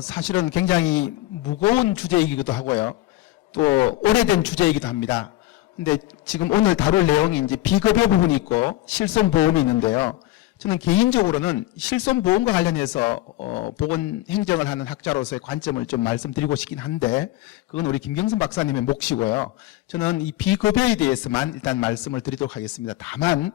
사실은 굉장히 무거운 주제이기도 하고요. 또 오래된 주제이기도 합니다. 근데 지금 오늘 다룰 내용이 이제 비급여 부분이 있고 실손보험이 있는데요. 저는 개인적으로는 실손보험과 관련해서 보건행정을 하는 학자로서의 관점을 좀 말씀드리고 싶긴 한데 그건 우리 김경선 박사님의 몫이고요. 저는 이 비급여에 대해서만 일단 말씀을 드리도록 하겠습니다. 다만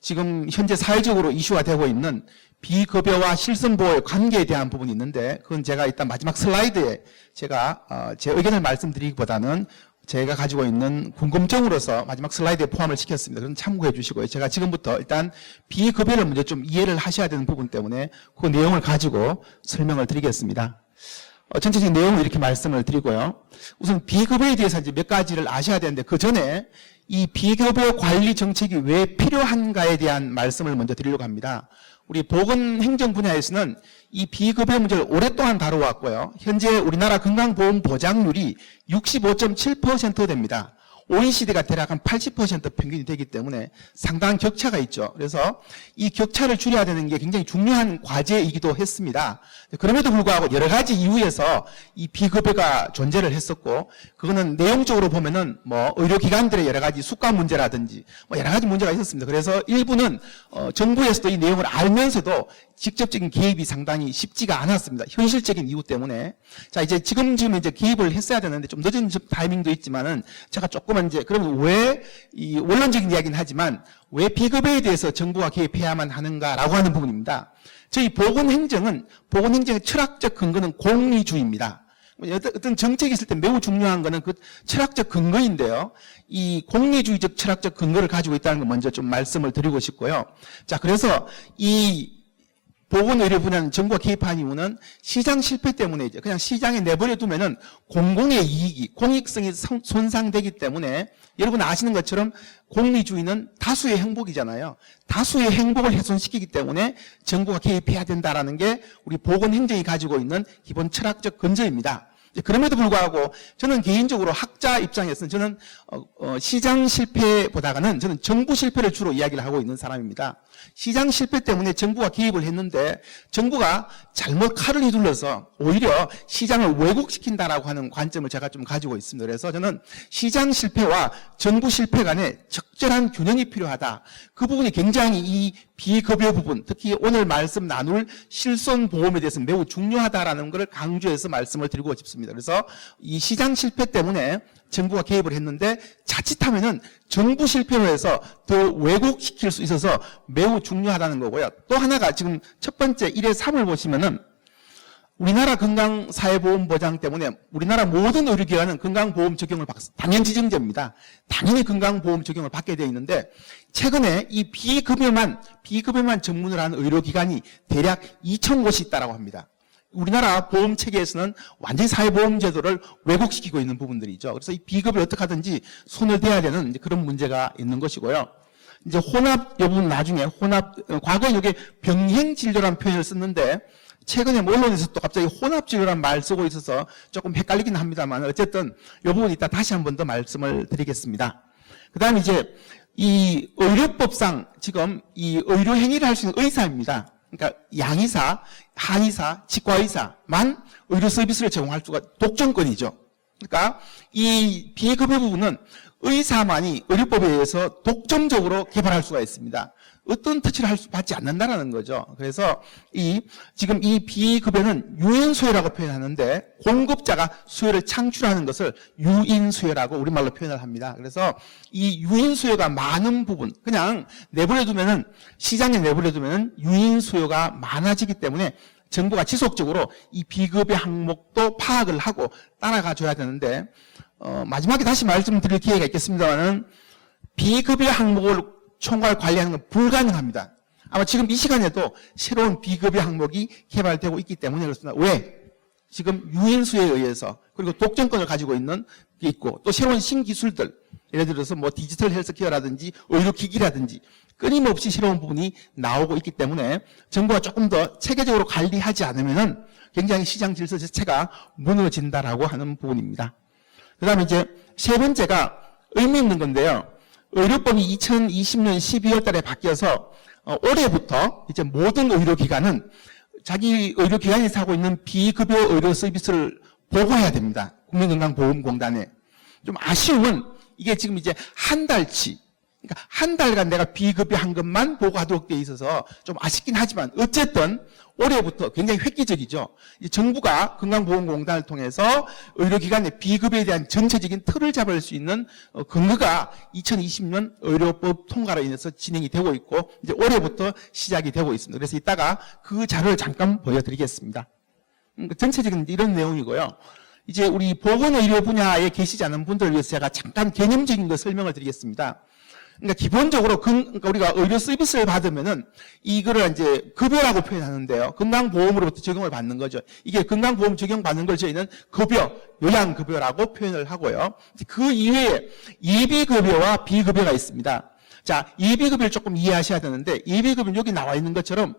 지금 현재 사회적으로 이슈가 되고 있는 비급여와 실손보호의 관계에 대한 부분이 있는데 그건 제가 일단 마지막 슬라이드에 제가 제 의견을 말씀드리기보다는 제가 가지고 있는 궁금증으로서 마지막 슬라이드에 포함을 시켰습니다. 그건 참고해 주시고요. 제가 지금부터 일단 비급여를 먼저 좀 이해를 하셔야 되는 부분 때문에 그 내용을 가지고 설명을 드리겠습니다. 전체적인 내용을 이렇게 말씀을 드리고요. 우선 비급여에 대해서 이제 몇 가지를 아셔야 되는데 그 전에 이 비급여 관리 정책이 왜 필요한가에 대한 말씀을 먼저 드리려고 합니다. 우리 보건행정 분야에서는 이 비급여 문제를 오랫동안 다뤄왔고요. 현재 우리나라 건강보험 보장률이 65.7% 됩니다. OECD가 대략 한 80% 평균이 되기 때문에 상당한 격차가 있죠. 그래서 이 격차를 줄여야 되는 게 굉장히 중요한 과제이기도 했습니다. 그럼에도 불구하고 여러 가지 이유에서 이 비급여가 존재를 했었고 그거는 내용적으로 보면은 뭐 의료기관들의 여러 가지 수가 문제라든지 뭐 여러 가지 문제가 있었습니다. 그래서 일부는 정부에서도 이 내용을 알면서도 직접적인 개입이 상당히 쉽지가 않았습니다. 현실적인 이유 때문에. 자, 이제 지금쯤 이제 개입을 했어야 되는데 좀 늦은 타이밍도 있지만은 제가 조금만 이제 그러면 왜 이 원론적인 이야기는 하지만 왜 비급여에 대해서 정부가 개입해야만 하는가라고 하는 부분입니다. 저희 보건행정의 철학적 근거는 공리주의입니다. 어떤 정책이 있을 때 매우 중요한 거는 그 철학적 근거인데요. 이 공리주의적 철학적 근거를 가지고 있다는 거 먼저 좀 말씀을 드리고 싶고요. 자, 그래서 이 보건의료 분야는 정부가 개입한 이유는 시장 실패 때문에 그냥 시장에 내버려 두면은 공공의 이익이, 공익성이 손상되기 때문에 여러분 아시는 것처럼 공리주의는 다수의 행복이잖아요. 다수의 행복을 훼손시키기 때문에 정부가 개입해야 된다라는 게 우리 보건행정이 가지고 있는 기본 철학적 근저입니다. 그럼에도 불구하고 저는 개인적으로 학자 입장에서는 저는 시장 실패보다는 저는 정부 실패를 주로 이야기를 하고 있는 사람입니다. 시장 실패 때문에 정부가 개입을 했는데 정부가 잘못 칼을 휘둘러서 오히려 시장을 왜곡시킨다라고 하는 관점을 제가 좀 가지고 있습니다. 그래서 저는 시장 실패와 정부 실패 간에 적절한 균형이 필요하다. 그 부분이 굉장히 이 비급여 부분, 특히 오늘 말씀 나눌 실손보험에 대해서 매우 중요하다라는 것을 강조해서 말씀을 드리고 싶습니다. 그래서 이 시장 실패 때문에 정부가 개입을 했는데 자칫하면은 정부 실패로 해서 더 왜곡시킬 수 있어서 매우 중요하다는 거고요. 또 하나가 지금 첫 번째 1의 3을 보시면은 우리나라 건강사회보험보장 때문에 우리나라 모든 의료기관은 건강보험 적용을 당연지정제입니다. 당연히 건강보험 적용을 받게 되어 있는데 최근에 이 비급여만 전문을 하는 의료기관이 대략 2,000곳이 있다고 합니다. 우리나라 보험체계에서는 완전히 사회보험제도를 왜곡시키고 있는 부분들이죠. 그래서 이 비급을 어떻게 하든지 손을 대야 되는 그런 문제가 있는 것이고요. 이제 혼합 여부는 나중에 과거에 이게 병행진료라는 표현을 썼는데 최근에 언론에서 또 갑자기 혼합진료라는 말 쓰고 있어서 조금 헷갈리긴 합니다만 어쨌든 이 부분 이따 다시 한 번 더 말씀을 드리겠습니다. 그 다음에 이제 이 의료법상 지금 이 의료행위를 할 수 있는 의사입니다. 그러니까 양의사, 한의사, 치과의사만 의료 서비스를 제공할 수가 독점권이죠. 그러니까 이 비급여 부분은 의사만이 의료법에 의해서 독점적으로 개발할 수가 있습니다. 어떤 터치를 받지 않는다라는 거죠. 그래서 지금 이 비급여는 유인수요라고 표현하는데 공급자가 수요를 창출하는 것을 유인수요라고 우리말로 표현을 합니다. 그래서 이 유인수요가 많은 부분, 그냥 시장에 내버려두면은 유인수요가 많아지기 때문에 정부가 지속적으로 이 비급여 항목도 파악을 하고 따라가 줘야 되는데 마지막에 다시 말씀드릴 기회가 있겠습니다만은 비급여 항목을 총괄 관리하는 건 불가능합니다. 아마 지금 이 시간에도 새로운 비급여 항목이 개발되고 있기 때문에 그렇습니다. 왜? 지금 유인수에 의해서 그리고 독점권을 가지고 있는 게 있고 또 새로운 신기술들 예를 들어서 뭐 디지털 헬스케어라든지 의료기기라든지 끊임없이 새로운 부분이 나오고 있기 때문에 정부가 조금 더 체계적으로 관리하지 않으면은 굉장히 시장 질서 자체가 무너진다라고 하는 부분입니다. 그 다음에 이제 세 번째가 의미 있는 건데요. 의료법이 2020년 12월 달에 바뀌어서 올해부터 이제 모든 의료기관은 자기 의료기관에서 하고 있는 비급여 의료 서비스를 보고해야 됩니다. 국민건강보험공단에. 좀 아쉬움은 이게 지금 이제 한 달치, 그러니까 한 달간 내가 비급여한 것만 보고하도록 되어 있어서 좀 아쉽긴 하지만 어쨌든 올해부터 굉장히 획기적이죠. 정부가 건강보험공단을 통해서 의료기관의 비급여에 대한 전체적인 틀을 잡을 수 있는 근거가 2020년 의료법 통과로 인해서 진행이 되고 있고 이제 올해부터 시작이 되고 있습니다. 그래서 이따가 그 자료를 잠깐 보여드리겠습니다. 전체적인 이런 내용이고요. 이제 우리 보건의료 분야에 계시지 않은 분들을 위해서 제가 잠깐 개념적인 거 설명을 드리겠습니다. 그러니까 기본적으로 그러니까 우리가 의료 서비스를 받으면은 이거를 이제 급여라고 표현하는데요. 건강보험으로부터 적용을 받는 거죠. 이게 건강보험 적용받는 걸 저희는 급여, 요양급여라고 표현을 하고요. 그 이외에 예비급여와 비급여가 있습니다. 자, 예비급여를 조금 이해하셔야 되는데 예비급여는 여기 나와 있는 것처럼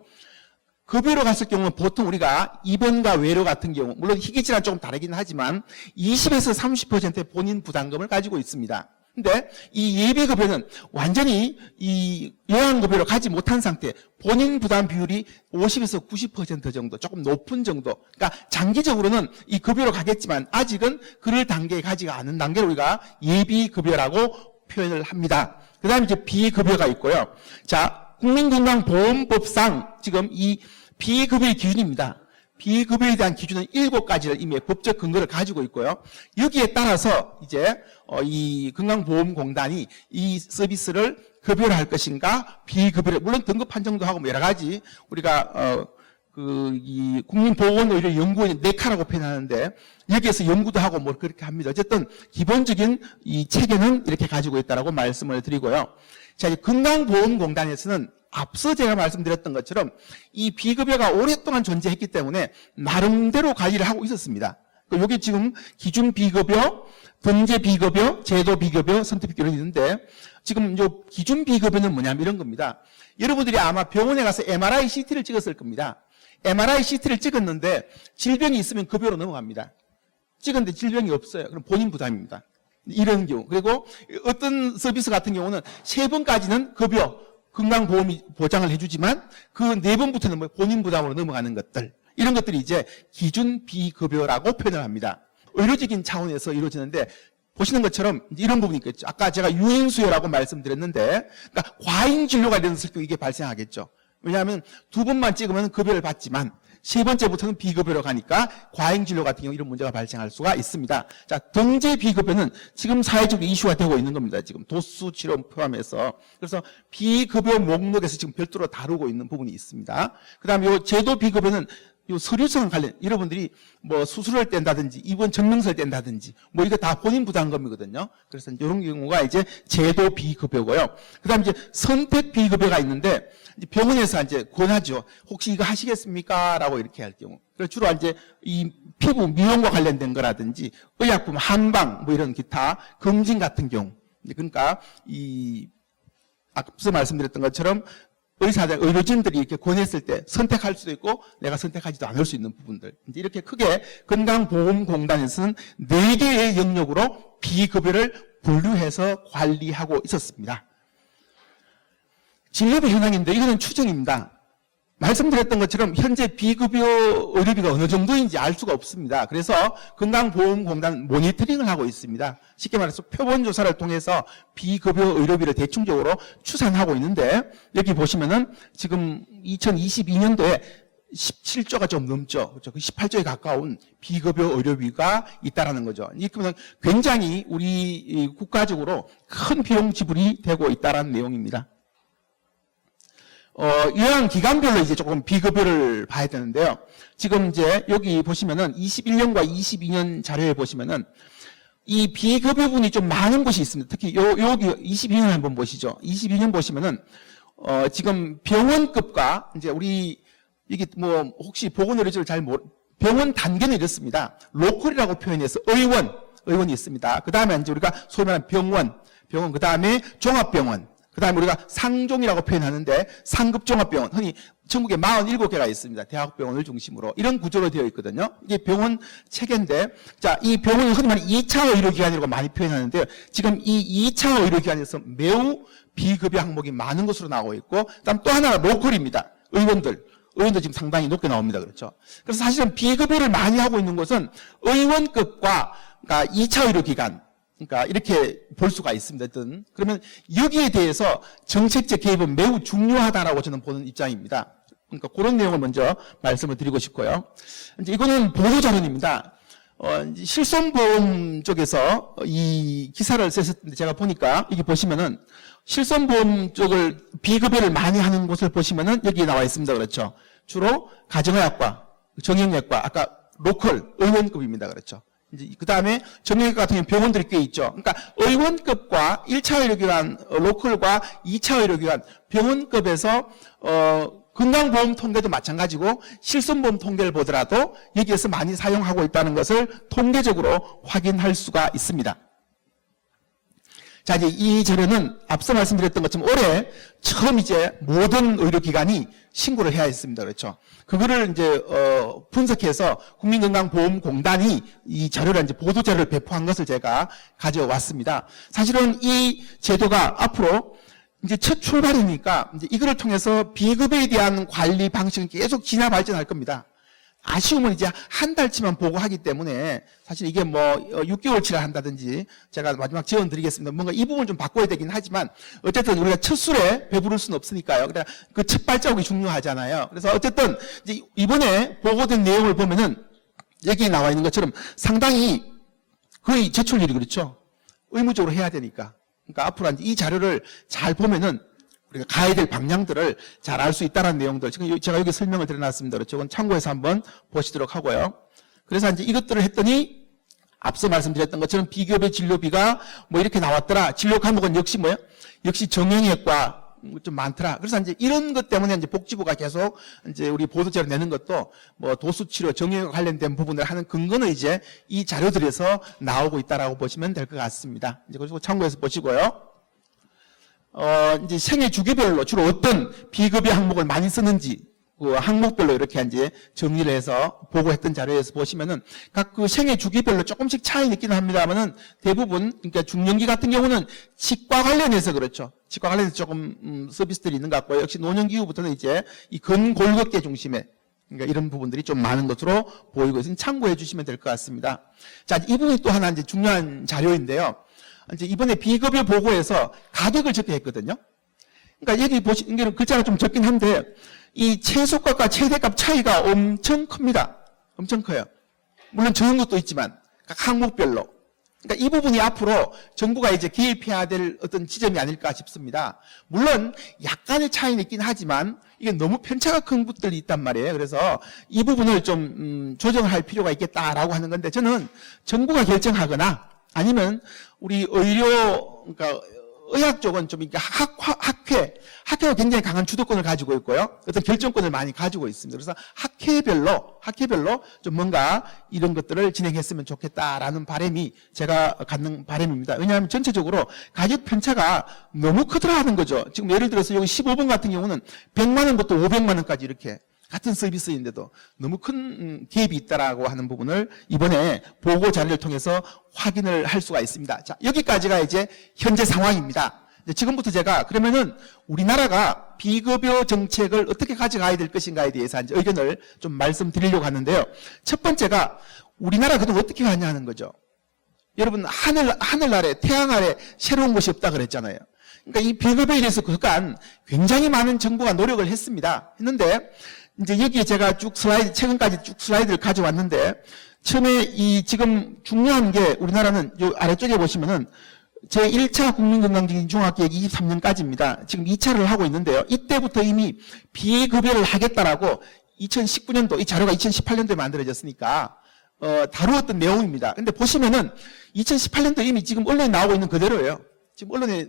급여로 갔을 경우는 보통 우리가 입원과 외로 같은 경우, 물론 희귀질환 조금 다르긴 하지만 20에서 30%의 본인 부담금을 가지고 있습니다. 근데 이 예비급여는 완전히 이 요양급여로 가지 못한 상태, 본인 부담 비율이 50에서 90% 정도, 조금 높은 정도. 그러니까 장기적으로는 이 급여로 가겠지만 아직은 그럴 단계에 가지가 않은 단계를 우리가 예비급여라고 표현을 합니다. 그 다음에 이제 비급여가 있고요. 자, 국민건강보험법상 지금 이 비급여의 기준입니다. 비급여에 대한 기준은 7가지를 이미 법적 근거를 가지고 있고요. 여기에 따라서 이제 이 건강보험공단이 이 서비스를 급여로 할 것인가 비급여로, 물론 등급 판정도 하고 여러 가지 우리가 이 국민보건의료연구원이 네카라고 표현하는데 여기에서 연구도 하고 뭐 그렇게 합니다. 어쨌든 기본적인 이 체계는 이렇게 가지고 있다라고 말씀을 드리고요. 자, 건강보험공단에서는 앞서 제가 말씀드렸던 것처럼 이 비급여가 오랫동안 존재했기 때문에 나름대로 관리를 하고 있었습니다. 여기 지금 기준 비급여, 등재 비급여, 제도 비급여, 선택 비급여 있는데 지금 요 기준 비급여는 뭐냐면 이런 겁니다. 여러분들이 아마 병원에 가서 MRI CT를 찍었을 겁니다. MRI CT를 찍었는데 질병이 있으면 급여로 넘어갑니다. 찍었는데 질병이 없어요. 그럼 본인 부담입니다. 이런 경우. 그리고 어떤 서비스 같은 경우는 3번까지는 급여, 건강보험이 보장을 해주지만 그 4번부터는 본인 부담으로 넘어가는 것들, 이런 것들이 이제 기준 비급여라고 표현을 합니다. 의료적인 차원에서 이루어지는데 보시는 것처럼 이런 부분이 있겠죠. 아까 제가 유행수요라고 말씀드렸는데, 그러니까 과잉 진료가 되었을 때 이게 발생하겠죠. 왜냐하면 2번만 찍으면 급여를 받지만 3번째부터는 비급여로 가니까 과잉 진료 같은 경우 이런 문제가 발생할 수가 있습니다. 자, 등재 비급여는 지금 사회적으로 이슈가 되고 있는 겁니다. 지금 도수 치료 포함해서. 그래서 비급여 목록에서 지금 별도로 다루고 있는 부분이 있습니다. 그다음에 요 제도 비급여는 요 서류성 관련, 여러분들이 뭐 수술을 뗀다든지 입원 증명서를 뗀다든지 뭐 이거 다 본인 부담금이거든요. 그래서 이런 경우가 이제 제도 비급여고요. 그다음에 이제 선택 비급여가 있는데 병원에서 이제 권하죠. 혹시 이거 하시겠습니까? 라고 이렇게 할 경우. 그래서 주로 이제 이 피부 미용과 관련된 거라든지 의약품 한방 뭐 이런 기타 검진 같은 경우. 그러니까 이 앞서 말씀드렸던 것처럼 의사들, 의료진들이 이렇게 권했을 때 선택할 수도 있고 내가 선택하지도 않을 수 있는 부분들. 이제 이렇게 크게 건강보험공단에서는 4개의 영역으로 비급여를 분류해서 관리하고 있었습니다. 진료비 현황인데 이거는 추정입니다. 말씀드렸던 것처럼 현재 비급여 의료비가 어느 정도인지 알 수가 없습니다. 그래서 건강보험공단 모니터링을 하고 있습니다. 쉽게 말해서 표본조사를 통해서 비급여 의료비를 대충적으로 추산하고 있는데 여기 보시면은 지금 2022년도에 17조가 좀 넘죠. 그렇죠? 18조에 가까운 비급여 의료비가 있다라는 거죠. 이렇게 굉장히 우리 국가적으로 큰 비용 지불이 되고 있다라는 내용입니다. 요양 기간별로 이제 조금 비급여를 봐야 되는데요. 지금 이제 여기 보시면은 21년과 22년 자료에 보시면은 이 비급여 분이 좀 많은 곳이 있습니다. 특히 여기 22년 한번 보시죠. 22년 보시면은 지금 병원급과 이제 우리 이게 뭐 혹시 보건의료지를 잘 병원 단계는 이렇습니다. 로컬이라고 표현해서 의원이 있습니다. 그 다음에 이제 우리가 소위 말하는 병원, 그 다음에 종합병원. 그 다음에 우리가 상종이라고 표현하는데 상급 종합병원, 흔히 전국에 47개가 있습니다. 대학병원을 중심으로. 이런 구조로 되어 있거든요. 이게 병원 체계인데, 자, 이 병원이 흔히 말하는 2차 의료기관이라고 많이 표현하는데요. 지금 이 2차 의료기관에서 매우 비급여 항목이 많은 것으로 나오고 있고, 그다음 또 하나가 로컬입니다. 의원들. 의원도 지금 상당히 높게 나옵니다. 그렇죠? 그래서 사실은 비급여를 많이 하고 있는 곳은 의원급과 그러니까 2차 의료기관, 그러니까 이렇게 볼 수가 있습니다. 어떤 그러면 여기에 대해서 정책적 개입은 매우 중요하다라고 저는 보는 입장입니다. 그러니까 그런 내용을 먼저 말씀을 드리고 싶고요. 이제 이거는 보도자료입니다. 실손보험 쪽에서 이 기사를 썼는데 제가 보니까 여기 보시면은 실손보험 쪽을 비급여를 많이 하는 곳을 보시면은 여기 나와 있습니다. 그렇죠? 주로 가정의학과, 정형외과, 아까 로컬 의원급입니다. 그렇죠? 이제 그 다음에 정형외과 같은 경우는 병원들이 꽤 있죠. 그러니까 의원급과 1차 의료기관, 로컬과 2차 의료기관, 병원급에서 건강보험 통계도 마찬가지고 실손보험 통계를 보더라도 여기에서 많이 사용하고 있다는 것을 통계적으로 확인할 수가 있습니다. 자, 이제 이 자료는 앞서 말씀드렸던 것처럼 올해 처음 이제 모든 의료기관이 신고를 해야 했습니다. 그렇죠? 그거를 이제 분석해서 국민건강보험공단이 이 자료를 이제 보도자료를 배포한 것을 제가 가져왔습니다. 사실은 이 제도가 앞으로 이제 첫 출발이니까 이제 이거를 통해서 비급여에 대한 관리 방식은 계속 진화 발전할 겁니다. 아쉬움은 이제 한 달치만 보고하기 때문에 사실 이게 뭐 6개월치를 한다든지 제가 마지막 지원 드리겠습니다. 뭔가 이 부분을 좀 바꿔야 되긴 하지만 어쨌든 우리가 첫 술에 배부를 수는 없으니까요. 그러니까 그 첫 발자국이 중요하잖아요. 그래서 어쨌든 이제 이번에 보고된 내용을 보면은 여기 나와 있는 것처럼 상당히 거의 제출률이 그렇죠. 의무적으로 해야 되니까. 그러니까 앞으로 이 자료를 잘 보면은 우리가 가야 될 방향들을 잘 알 수 있다는 내용들. 지금 제가 여기 설명을 드려놨습니다. 그렇죠? 이건 참고해서 한번 보시도록 하고요. 그래서 이제 이것들을 했더니 앞서 말씀드렸던 것처럼 비급여 진료비가 뭐 이렇게 나왔더라. 진료 과목은 역시 뭐예요? 역시 정형외과 좀 많더라. 그래서 이제 이런 것 때문에 이제 복지부가 계속 이제 우리 보도자료 내는 것도 뭐 도수치료, 정형외과 관련된 부분을 하는 근거는 이제 이 자료들에서 나오고 있다라고 보시면 될 것 같습니다. 이제 그리고 참고해서 보시고요. 이제 생애 주기별로 주로 어떤 비급여 항목을 많이 쓰는지 그 항목별로 이렇게 이제 정리를 해서 보고했던 자료에서 보시면은 각 그 생애 주기별로 조금씩 차이는 있기는 합니다만은 대부분 그러니까 중년기 같은 경우는 치과 관련해서 그렇죠. 치과 관련해서 조금 서비스들이 있는 것 같고요. 역시 노년기 이후부터는 이제 이 근골격계 중심의 그러니까 이런 부분들이 좀 많은 것으로 보이고 있으니 참고해 주시면 될 것 같습니다. 자, 이 부분이 또 하나 이제 중요한 자료인데요. 이제 이번에 비급여 보고에서 가격을 적게 했거든요. 그러니까 여기 보시는 글자가 좀 적긴 한데 이 최소값과 최대값 차이가 엄청 큽니다. 엄청 커요. 물론 적은 것도 있지만 각 항목별로. 그러니까 이 부분이 앞으로 정부가 이제 개입해야 될 어떤 지점이 아닐까 싶습니다. 물론 약간의 차이는 있긴 하지만 이게 너무 편차가 큰 것들이 있단 말이에요. 그래서 이 부분을 좀 조정을 할 필요가 있겠다라고 하는 건데 저는 정부가 결정하거나 아니면 우리 의료, 그러니까 의학 쪽은 좀 이렇게 학회가 굉장히 강한 주도권을 가지고 있고요. 어떤 결정권을 많이 가지고 있습니다. 그래서 학회별로 좀 뭔가 이런 것들을 진행했으면 좋겠다라는 바람이 제가 갖는 바람입니다. 왜냐하면 전체적으로 가격 편차가 너무 크더라는 거죠. 지금 예를 들어서 여기 15번 같은 경우는 100만 원부터 500만 원까지 이렇게 같은 서비스인데도 너무 큰 개입이 있다라고 하는 부분을 이번에 보고 자료를 통해서 확인을 할 수가 있습니다. 자, 여기까지가 이제 현재 상황입니다. 지금부터 제가 그러면은 우리나라가 비급여 정책을 어떻게 가져가야 될 것인가에 대해서 이제 의견을 좀 말씀드리려고 하는데요. 첫 번째가 우리나라 그동안 어떻게 하냐 하는 거죠. 여러분 하늘 아래 태양 아래 새로운 것이 없다 그랬잖아요. 그러니까 이 비급여에 대해서 그간 굉장히 많은 정부가 노력을 했는데 이제 여기에 제가 쭉 최근까지 쭉 슬라이드를 가져왔는데, 처음에 이 지금 중요한 게 우리나라는 요 아래쪽에 보시면은 제1차 국민건강기기 종합계획 23년까지입니다. 지금 2차를 하고 있는데요. 이때부터 이미 비급여를 하겠다라고 2019년도, 이 자료가 2018년도에 만들어졌으니까, 다루었던 내용입니다. 근데 보시면은 2018년도 이미 지금 언론에 나오고 있는 그대로예요. 지금 언론에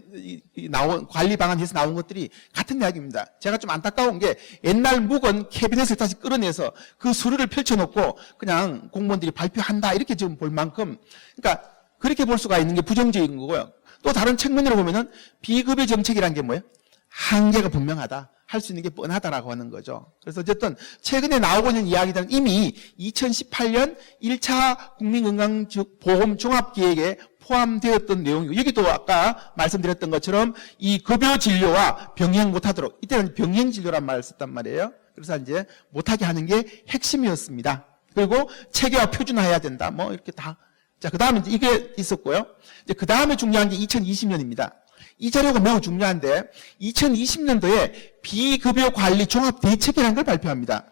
나온 관리 방안에서 나온 것들이 같은 이야기입니다. 제가 좀 안타까운 게 옛날 묵은 캐비넷을 다시 끌어내서 그 서류를 펼쳐놓고 그냥 공무원들이 발표한다 이렇게 지금 볼 만큼, 그러니까 그렇게 볼 수가 있는 게 부정적인 거고요. 또 다른 측면으로 보면은 비급여 정책이란 게 뭐예요? 한계가 분명하다. 할 수 있는 게 뻔하다라고 하는 거죠. 그래서 어쨌든 최근에 나오고 있는 이야기들은 이미 2018년 1차 국민건강보험 종합계획에 포함되었던 내용이고, 여기도 아까 말씀드렸던 것처럼 이 급여 진료와 병행 못하도록, 이때는 병행 진료란 말을 썼단 말이에요. 그래서 이제 못하게 하는 게 핵심이었습니다. 그리고 체계화 표준화해야 된다. 뭐 이렇게 다. 자, 그 다음에 이게 있었고요. 이제 그 다음에 중요한 게 2020년입니다. 이 자료가 매우 중요한데 2020년도에 비급여 관리 종합 대책이라는 걸 발표합니다.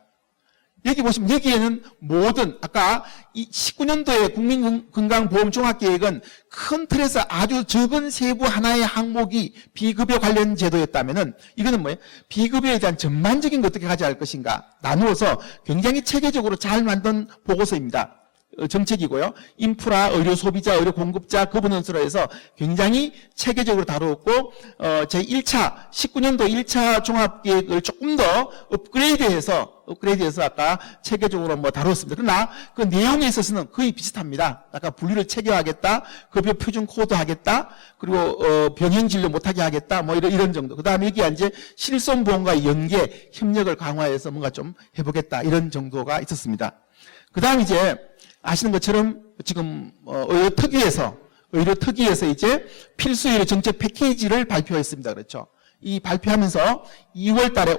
여기 보시면 여기에는 모든 아까 이 19년도에 국민건강보험종합계획은 큰 틀에서 아주 적은 세부 하나의 항목이 비급여 관련 제도였다면은 이거는 뭐예요? 비급여에 대한 전반적인 것 어떻게 가져갈 것인가 나누어서 굉장히 체계적으로 잘 만든 보고서입니다. 정책이고요. 인프라, 의료 소비자, 의료 공급자, 구분원수로 해서 굉장히 체계적으로 다루었고 제1차 19년도 1차 종합계획을 조금 더 업그레이드해서 아까 체계적으로 뭐 다뤘습니다. 그러나 그 내용에 있어서는 거의 비슷합니다. 아까 분리를 체계화하겠다, 급여 표준 코드 하겠다, 그리고 병행 진료 못하게 하겠다, 뭐 이런 정도. 그 다음에 여기 이제 실손보험과 연계 협력을 강화해서 뭔가 좀 해보겠다 이런 정도가 있었습니다. 그 다음 이제 아시는 것처럼 지금 의료특위에서 이제 필수 의료 정책 패키지를 발표했습니다. 그렇죠? 이 발표하면서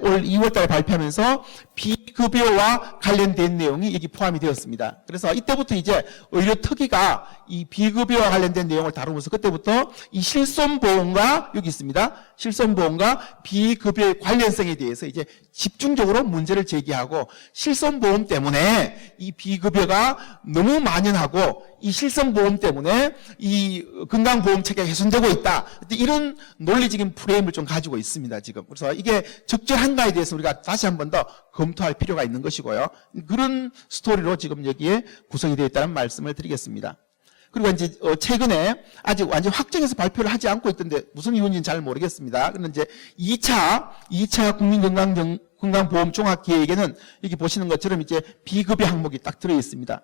올 2월달에 발표하면서 비급여와 관련된 내용이 여기 포함이 되었습니다. 그래서 이때부터 이제 의료특위가 이 비급여와 관련된 내용을 다루면서 그때부터 이 실손보험과 여기 있습니다. 실손보험과 비급여의 관련성에 대해서 이제 집중적으로 문제를 제기하고 실손보험 때문에 이 비급여가 너무 만연하고 이 실손보험 때문에 이 건강보험 체계가 훼손되고 있다. 이런 논리적인 프레임을 좀 가지고 있습니다. 지금. 그래서 이게 적절한가에 대해서 우리가 다시 한 번 더 검토할 필요가 있는 것이고요. 그런 스토리로 지금 여기에 구성이 되어 있다는 말씀을 드리겠습니다. 그리고 이제 최근에 아직 완전 확정해서 발표를 하지 않고 있던데 무슨 이유인지는 잘 모르겠습니다. 그런데 이제 2차 국민건강보험 종합계획에는 여기 보시는 것처럼 이제 비급여 항목이 딱 들어 있습니다.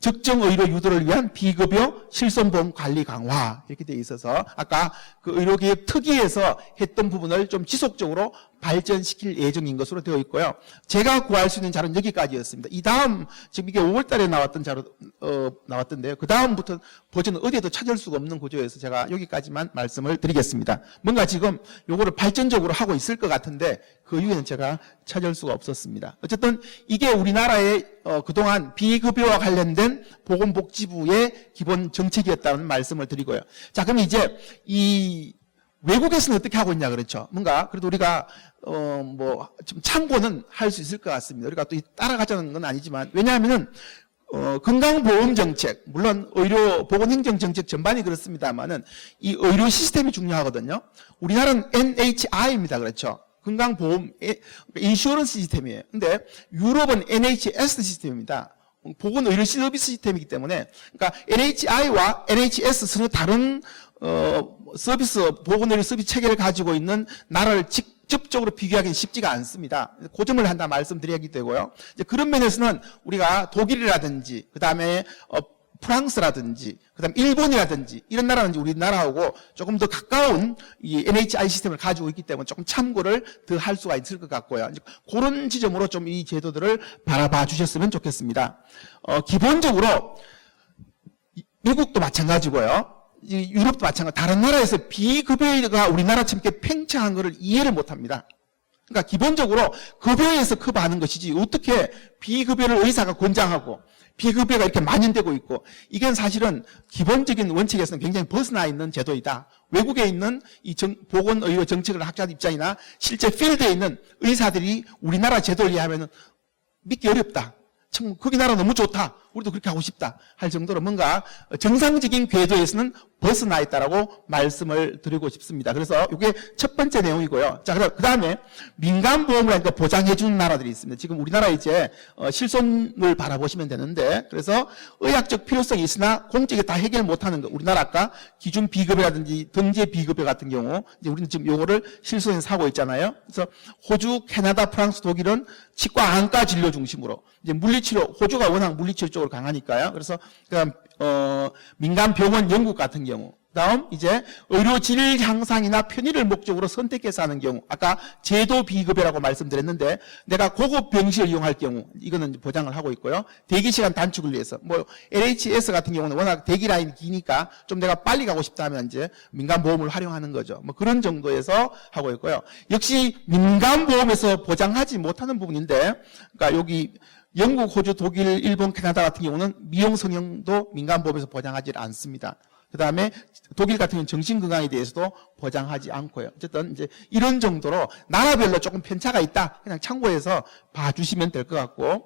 적정 의료 유도를 위한 비급여 실손보험 관리 강화 이렇게 되어 있어서 아까 그 의료개혁 특위에서 했던 부분을 좀 지속적으로 발전시킬 예정인 것으로 되어 있고요. 제가 구할 수 있는 자료는 여기까지였습니다. 이 다음 지금 이게 5월 달에 나왔던 자료 나왔던데요. 그 다음부터 버전은 어디에도 찾을 수가 없는 구조여서 제가 여기까지만 말씀을 드리겠습니다. 뭔가 지금 요거를 발전적으로 하고 있을 것 같은데 그 이유는 제가 찾을 수가 없었습니다. 어쨌든 이게 우리나라의 그동안 비급여와 관련된 보건복지부의 기본 정책이었다는 말씀을 드리고요. 자, 그럼 이제 이 외국에서는 어떻게 하고 있냐 그렇죠. 뭔가 그래도 우리가 뭐 좀 참고는 할 수 있을 것 같습니다. 우리가 또 따라가자는 건 아니지만 왜냐하면은 건강보험 정책 물론 의료 보건행정 정책 전반이 그렇습니다만은 이 의료 시스템이 중요하거든요. 우리나라는 NHI입니다. 그렇죠. 건강보험 인슈어런스 시스템이에요. 근데 유럽은 NHS 시스템입니다. 보건의료 서비스 시스템이기 때문에 그러니까 NHI와 NHS 서로 다른 보건의료 서비스 체계를 가지고 있는 나라를 직접적으로 비교하기는 쉽지가 않습니다. 그 점을 한다 말씀드리기 되고요. 이제 그런 면에서는 우리가 독일이라든지 그 다음에 프랑스라든지 그다음 일본이라든지 이런 나라는 우리나라하고 조금 더 가까운 이 NHI 시스템을 가지고 있기 때문에 조금 참고를 더 할 수가 있을 것 같고요. 그런 지점으로 좀 이 제도들을 바라봐 주셨으면 좋겠습니다. 기본적으로 미국도 마찬가지고요. 유럽도 마찬가지. 다른 나라에서 비급여가 우리나라처럼 이렇게 팽창한 것을 이해를 못합니다. 그러니까 기본적으로 급여에서 커버하는 것이지 어떻게 비급여를 의사가 권장하고 비급여가 이렇게 만연되고 있고 이건 사실은 기본적인 원칙에서는 굉장히 벗어나 있는 제도이다. 외국에 있는 이 보건의료 정책을 학자들 입장이나 실제 필드에 있는 의사들이 우리나라 제도를 이해하면 믿기 어렵다. 참 거기 나라 너무 좋다. 우리도 그렇게 하고 싶다 할 정도로 뭔가 정상적인 궤도에서는 벗어나 있다라고 말씀을 드리고 싶습니다. 그래서 이게 첫 번째 내용이고요. 자, 그 다음에 민간보험을 하니까 보장해주는 나라들이 있습니다. 지금 우리나라 이제 실손을 바라보시면 되는데 그래서 의학적 필요성이 있으나 공적에 다 해결 못하는 거. 우리나라 아까 기준 비급여라든지 등재 비급여 같은 경우 이제 우리는 지금 요거를 실손에 사고 있잖아요. 그래서 호주, 캐나다, 프랑스, 독일은 치과 안과 진료 중심으로 이제 물리치료, 호주가 워낙 물리치료 쪽으로 강하니까요. 그래서 민간 병원 영국 같은 경우 다음 이제 의료 질 향상이나 편의를 목적으로 선택해서 하는 경우, 아까 제도 비급여라고 말씀드렸는데 내가 고급 병실을 이용할 경우 이거는 보장을 하고 있고요. 대기 시간 단축을 위해서 뭐 LHS 같은 경우는 워낙 대기 라인이 기니까 좀 내가 빨리 가고 싶다 하면 이제 민간 보험을 활용하는 거죠. 뭐 그런 정도에서 하고 있고요. 역시 민간 보험에서 보장하지 못하는 부분인데, 그러니까 여기 영국, 호주, 독일, 일본, 캐나다 같은 경우는 미용 성형도 민간 보험에서 보장하지 않습니다. 그 다음에 독일 같은 경우는 정신건강에 대해서도 보장하지 않고요. 어쨌든 이제 이런 정도로 나라별로 조금 편차가 있다. 그냥 참고해서 봐주시면 될 것 같고,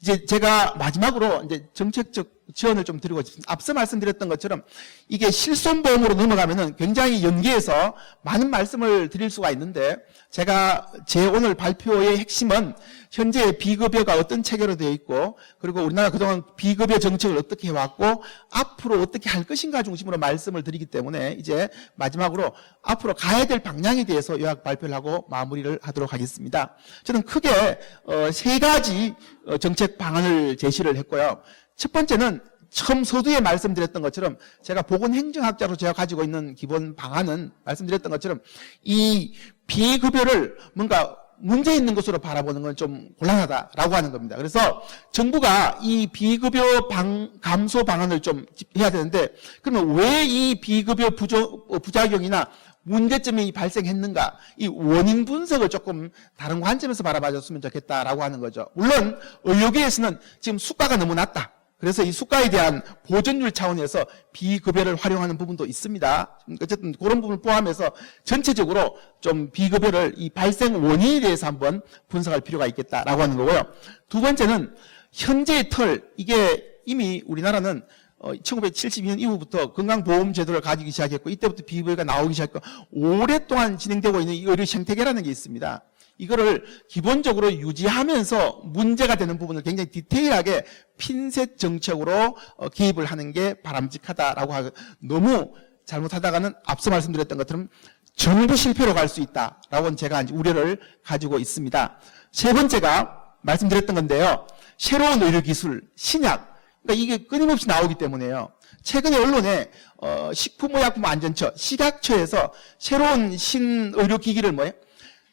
이제 제가 마지막으로 이제 정책적 지원을 좀 드리고 싶습니다. 앞서 말씀드렸던 것처럼 이게 실손보험으로 넘어가면은 굉장히 연계해서 많은 말씀을 드릴 수가 있는데, 제가 제 오늘 발표의 핵심은 현재 비급여가 어떤 체계로 되어 있고, 그리고 우리나라 그동안 비급여 정책을 어떻게 해왔고 앞으로 어떻게 할 것인가 중심으로 말씀을 드리기 때문에 이제 마지막으로 앞으로 가야 될 방향에 대해서 요약 발표를 하고 마무리를 하도록 하겠습니다. 저는 크게 세 가지 정책 방안을 제시를 했고요. 첫 번째는 처음 서두에 말씀드렸던 것처럼 제가 보건행정학자로 제가 가지고 있는 기본 방안은 말씀드렸던 것처럼 이 비급여를 뭔가 문제 있는 것으로 바라보는 건 좀 곤란하다라고 하는 겁니다. 그래서 정부가 이 비급여 감소 방안을 좀 해야 되는데, 그러면 왜 이 비급여 부작용이나 문제점이 발생했는가, 이 원인 분석을 조금 다른 관점에서 바라봐줬으면 좋겠다라고 하는 거죠. 물론 의료계에서는 지금 수가가 너무 낮다, 그래서 이 수가에 대한 보존율 차원에서 비급여를 활용하는 부분도 있습니다. 어쨌든 그런 부분을 포함해서 전체적으로 좀 비급여를 이 발생 원인에 대해서 한번 분석할 필요가 있겠다라고 하는 거고요. 두 번째는 현재의 틀, 이게 이미 우리나라는 1972년 이후부터 건강보험 제도를 가지기 시작했고, 이때부터 비급여가 나오기 시작했고, 오랫동안 진행되고 있는 이 의료 생태계라는 게 있습니다. 이거를 기본적으로 유지하면서 문제가 되는 부분을 굉장히 디테일하게 핀셋 정책으로 개입을 하는 게 바람직하다라고 하고, 너무 잘못하다가는 앞서 말씀드렸던 것처럼 전부 실패로 갈 수 있다라고 제가 우려를 가지고 있습니다. 세 번째가 말씀드렸던 건데요. 새로운 의료기술, 신약, 그러니까 이게 끊임없이 나오기 때문에요. 최근에 언론에 식품의약품안전처, 식약처에서 새로운 신의료기기를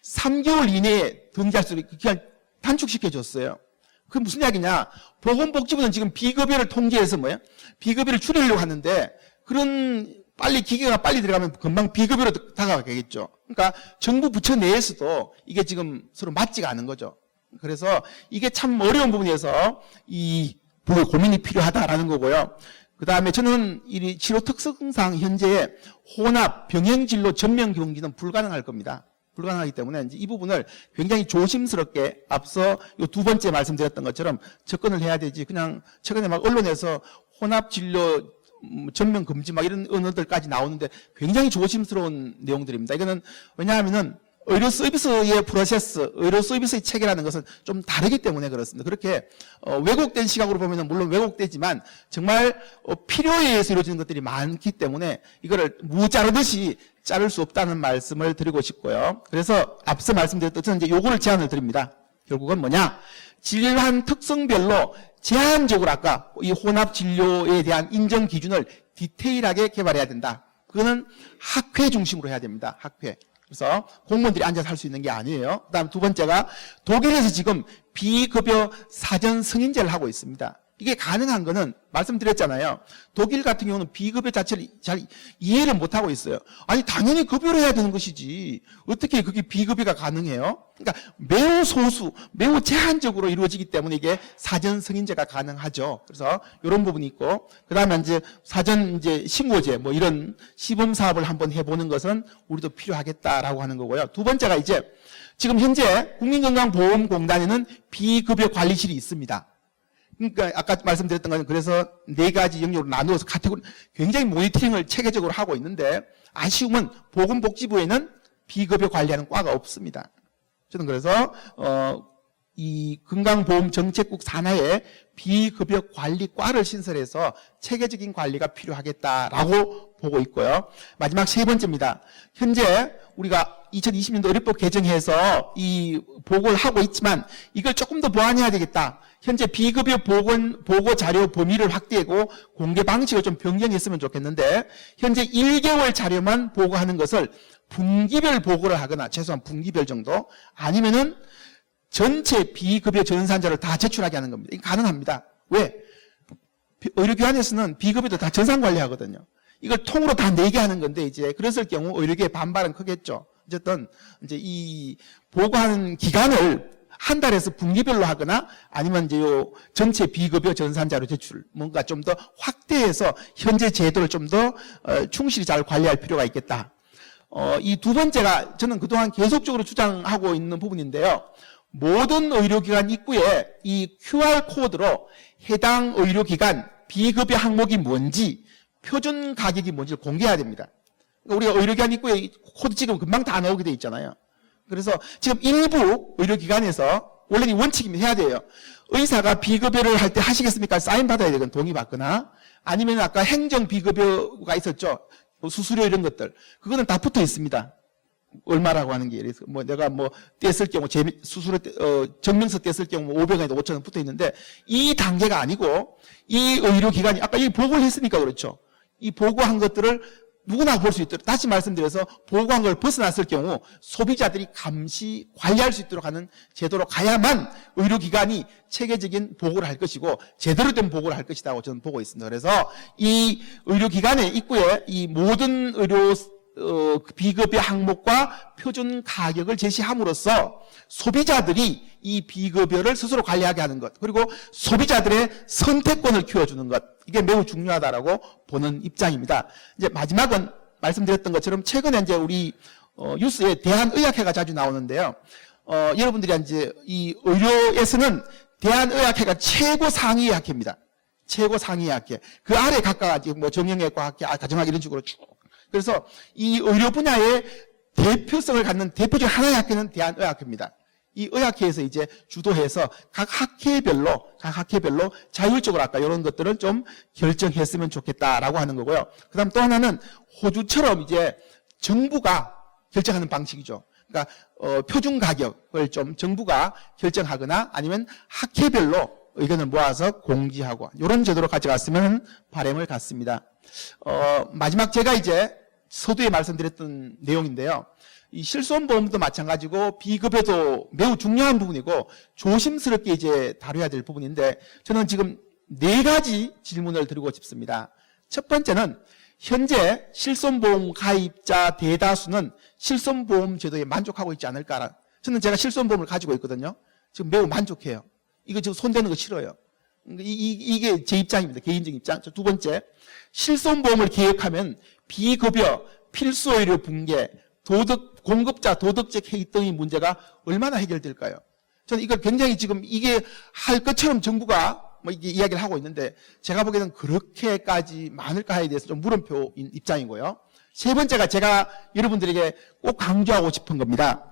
3개월 이내에 등재할 수 있게 그냥 단축시켜줬어요. 그게 무슨 이야기냐? 보건복지부는 지금 비급여를 통제해서 비급여를 줄이려고 하는데, 그런 빨리 기계가 빨리 들어가면 금방 비급여로 다가가겠죠. 그러니까 정부 부처 내에서도 이게 지금 서로 맞지가 않은 거죠. 그래서 이게 참 어려운 부분에서 이 고민이 필요하다라는 거고요. 그 다음에 저는 이 치료 특성상 현재 혼합, 병행진료 전면 경기는 불가능할 겁니다. 불가능하기 때문에 이제 이 부분을 굉장히 조심스럽게 앞서 이 두 번째 말씀드렸던 것처럼 접근을 해야 되지, 그냥 최근에 막 언론에서 혼합진료 전면 금지 막 이런 언어들까지 나오는데 굉장히 조심스러운 내용들입니다. 이거는 왜냐하면은 의료 서비스의 프로세스, 의료 서비스의 체계라는 것은 좀 다르기 때문에 그렇습니다. 그렇게 왜곡된 시각으로 보면 물론 왜곡되지만 정말 필요에 의해서 이루어지는 것들이 많기 때문에 이거를 무 자르듯이 자를 수 없다는 말씀을 드리고 싶고요. 그래서 앞서 말씀드렸던 저는 이제 요거를 제안을 드립니다. 결국은 뭐냐? 질환 특성별로 제한적으로 아까 이 혼합 진료에 대한 인정 기준을 디테일하게 개발해야 된다. 그거는 학회 중심으로 해야 됩니다. 학회. 그래서 공무원들이 앉아서 할 수 있는 게 아니에요. 그다음 두 번째가 독일에서 지금 비급여 사전 승인제를 하고 있습니다. 이게 가능한 거는 말씀드렸잖아요. 독일 같은 경우는 비급여 자체를 잘 이해를 못하고 있어요. 아니 당연히 급여를 해야 되는 것이지 어떻게 그게 비급여가 가능해요? 그러니까 매우 소수, 매우 제한적으로 이루어지기 때문에 이게 사전 승인제가 가능하죠. 그래서 이런 부분이 있고, 그 다음에 이제 사전 이제 신고제 이런 시범 사업을 한번 해보는 것은 우리도 필요하겠다라고 하는 거고요. 두 번째가 이제 지금 현재 국민건강보험공단에는 비급여 관리실이 있습니다. 그러니까 아까 말씀드렸던 것은 그래서 네 가지 영역으로 나누어서 카테고리 굉장히 모니터링을 체계적으로 하고 있는데, 아쉬움은 보건복지부에는 비급여 관리하는 과가 없습니다. 저는 그래서 이 건강보험정책국 산하에 비급여 관리과를 신설해서 체계적인 관리가 필요하겠다라고 보고 있고요. 마지막 세 번째입니다. 현재 우리가 2020년도 의료법 개정해서 이 보고를 하고 있지만 이걸 조금 더 보완해야 되겠다. 현재 비급여 보고 자료 범위를 확대하고 공개 방식을 좀 변경했으면 좋겠는데 현재 1개월 자료만 보고하는 것을 분기별 보고를 하거나 최소한 분기별 정도 아니면은 전체 비급여 전산자를 다 제출하게 하는 겁니다. 이게 가능합니다. 왜? 의료기관에서는 비급여도 다 전산 관리하거든요. 이걸 통으로 다 내게 하는 건데 이제 그랬을 경우 의료계의 반발은 크겠죠. 어쨌든 이제 이 보고하는 기간을 한 달에서 분기별로 하거나 아니면 이제 요 전체 비급여 전산자료 제출 뭔가 좀 더 확대해서 현재 제도를 좀 더 충실히 잘 관리할 필요가 있겠다. 이 두 번째가 저는 그동안 계속적으로 주장하고 있는 부분인데요. 모든 의료기관 입구에 이 QR코드로 해당 의료기관 비급여 항목이 뭔지 표준 가격이 뭔지를 공개해야 됩니다. 우리가 의료기관 입구에 코드 찍으면 금방 다 나오게 돼 있잖아요. 그래서 지금 일부 의료기관에서 원래는 원칙이면 해야 돼요. 의사가 비급여를 할 때 하시겠습니까? 사인 받아야 되건 동의받거나 아니면 아까 행정 비급여가 있었죠. 수수료 이런 것들. 그거는 다 붙어 있습니다. 얼마라고 하는 게. 그래서 뭐 내가 뭐 뗐을 경우 수수료 증명서 뗐을 경우 500원에도 5,000원 붙어 있는데 이 단계가 아니고 이 의료기관이 아까 이 보고를 했으니까 그렇죠. 이 보고한 것들을 누구나 볼 수 있도록 다시 말씀드려서 보고한 걸 벗어났을 경우 소비자들이 감시 관리할 수 있도록 하는 제도로 가야만 의료기관이 체계적인 보고를 할 것이고 제대로 된 보고를 할 것이라고 저는 보고 있습니다. 그래서 이 의료기관의 입구에 이 모든 의료 비급여 항목과 표준 가격을 제시함으로써 소비자들이 이 비급여를 스스로 관리하게 하는 것 그리고 소비자들의 선택권을 키워주는 것 이게 매우 중요하다라고 보는 입장입니다. 이제 마지막은 말씀드렸던 것처럼 최근에 이제 우리 뉴스에 대한의학회가 자주 나오는데요. 여러분들이 이제 이 의료에서는 대한의학회가 최고 상위 학회입니다. 최고 상위 학회. 그 아래 각각 뭐 정형외과 학회, 가정학 이런 식으로 쭉. 그래서 이 의료 분야의 대표성을 갖는 대표적 하나의 학회는 대한의학회입니다. 이 의학회에서 이제 주도해서 각 학회별로 자율적으로 아까 이런 것들을 좀 결정했으면 좋겠다라고 하는 거고요. 그다음 또 하나는 호주처럼 이제 정부가 결정하는 방식이죠. 그러니까 표준 가격을 좀 정부가 결정하거나 아니면 학회별로 의견을 모아서 공지하고 이런 제도로 가져갔으면 바람을 갖습니다. 마지막 제가 이제 서두에 말씀드렸던 내용인데요. 이 실손보험도 마찬가지고 비급여도 매우 중요한 부분이고 조심스럽게 이제 다뤄야 될 부분인데 저는 지금 4가지 질문을 드리고 싶습니다. 첫 번째는 현재 실손보험 가입자 대다수는 실손보험 제도에 만족하고 있지 않을까. 저는 제가 실손보험을 가지고 있거든요. 지금 매우 만족해요. 이거 지금 손대는 거 싫어요. 이게 제 입장입니다. 개인적인 입장. 두 번째, 실손보험을 개혁하면 비급여, 필수의료 붕괴, 공급자 도덕적 해이 등의 문제가 얼마나 해결될까요? 저는 이걸 굉장히 지금 이게 할 것처럼 정부가 뭐 이게 이야기를 하고 있는데 제가 보기에는 그렇게까지 많을까에 대해서 좀 물음표인 입장이고요. 세 번째가 제가 여러분들에게 꼭 강조하고 싶은 겁니다.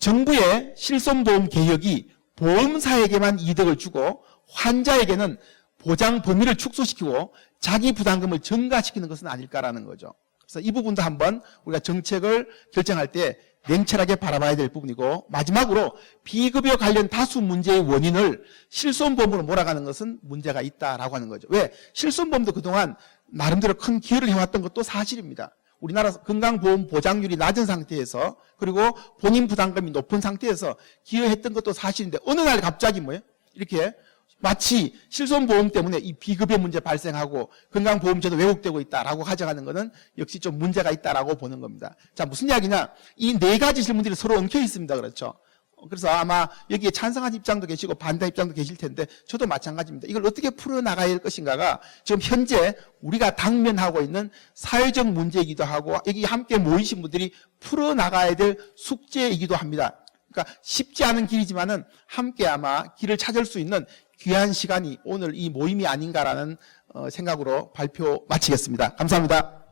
정부의 실손보험 개혁이 보험사에게만 이득을 주고 환자에게는 보장 범위를 축소시키고 자기 부담금을 증가시키는 것은 아닐까라는 거죠. 그래서 이 부분도 한번 우리가 정책을 결정할 때 냉철하게 바라봐야 될 부분이고 마지막으로 비급여 관련 다수 문제의 원인을 실손보험으로 몰아가는 것은 문제가 있다라고 하는 거죠. 왜? 실손보험도 그동안 나름대로 큰 기여를 해왔던 것도 사실입니다. 우리나라 건강보험 보장률이 낮은 상태에서 그리고 본인 부담금이 높은 상태에서 기여했던 것도 사실인데 어느 날 갑자기 뭐예요? 이렇게 마치 실손보험 때문에 이 비급여 문제 발생하고 건강보험제도 왜곡되고 있다라고 가져가는 것은 역시 좀 문제가 있다라고 보는 겁니다. 자, 무슨 이야기냐? 이 4가지 질문들이 서로 엉켜 있습니다. 그렇죠? 그래서 아마 여기에 찬성하는 입장도 계시고 반대 입장도 계실 텐데 저도 마찬가지입니다. 이걸 어떻게 풀어나가야 할 것인가가 지금 현재 우리가 당면하고 있는 사회적 문제이기도 하고 여기 함께 모이신 분들이 풀어나가야 될 숙제이기도 합니다. 그러니까 쉽지 않은 길이지만은 함께 아마 길을 찾을 수 있는 귀한 시간이 오늘 이 모임이 아닌가라는 생각으로 발표 마치겠습니다. 감사합니다.